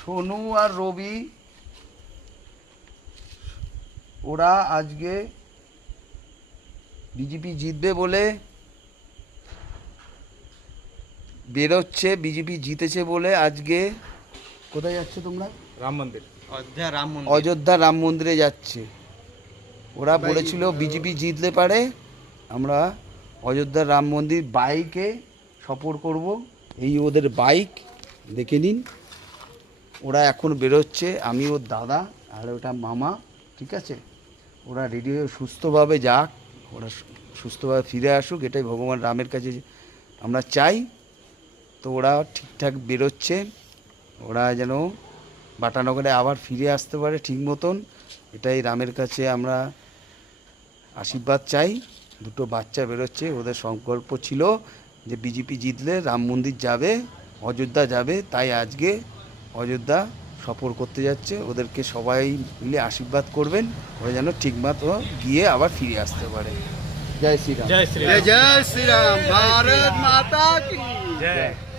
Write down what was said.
সোনু আর রবি ওরা আজকে বিজেপি জিতবে বলে বেরোচ্ছে, বিজেপি জিতেছে বলে আজকে কোথায় যাচ্ছে তোমরা? রাম মন্দির, অযোধ্যা রাম মন্দিরে যাচ্ছে। ওরা বলেছিল বিজেপি জিতলে পারে আমরা অযোধ্যা রাম মন্দির বাইকে সফর করব। এই ওদের বাইক দেখে নিন। ওরা এখন বেরোচ্ছে, আমি ওর দাদা আর ওটা মামা, ঠিক আছে? ওরা রেডি হয়ে সুস্থভাবে যাক, ওরা সুস্থভাবে ফিরে আসুক, এটাই ভগবান রামের কাছে আমরা চাই। তো ওরা ঠিকঠাক বেরোচ্ছে, ওরা যেন বাটানগরে আবার ফিরে আসতে পারে ঠিক মতন, এটাই রামের কাছে আমরা আশীর্বাদ চাই। দুটো বাচ্চা বেরোচ্ছে, ওদের সংকল্প ছিল যে বিজেপি জিতলে রাম মন্দির যাবে, অযোধ্যা যাবে, তাই আজকে অযোধ্যা সফর করতে যাচ্ছে। ওদেরকে সবাই মিলে আশীর্বাদ করবেন, ওরা যেন ঠিকমতো গিয়ে আবার ফিরে আসতে পারে। জয় শ্রীরাম। জয় শ্রী রাম। जय श्री राम। भारत माता की জয়।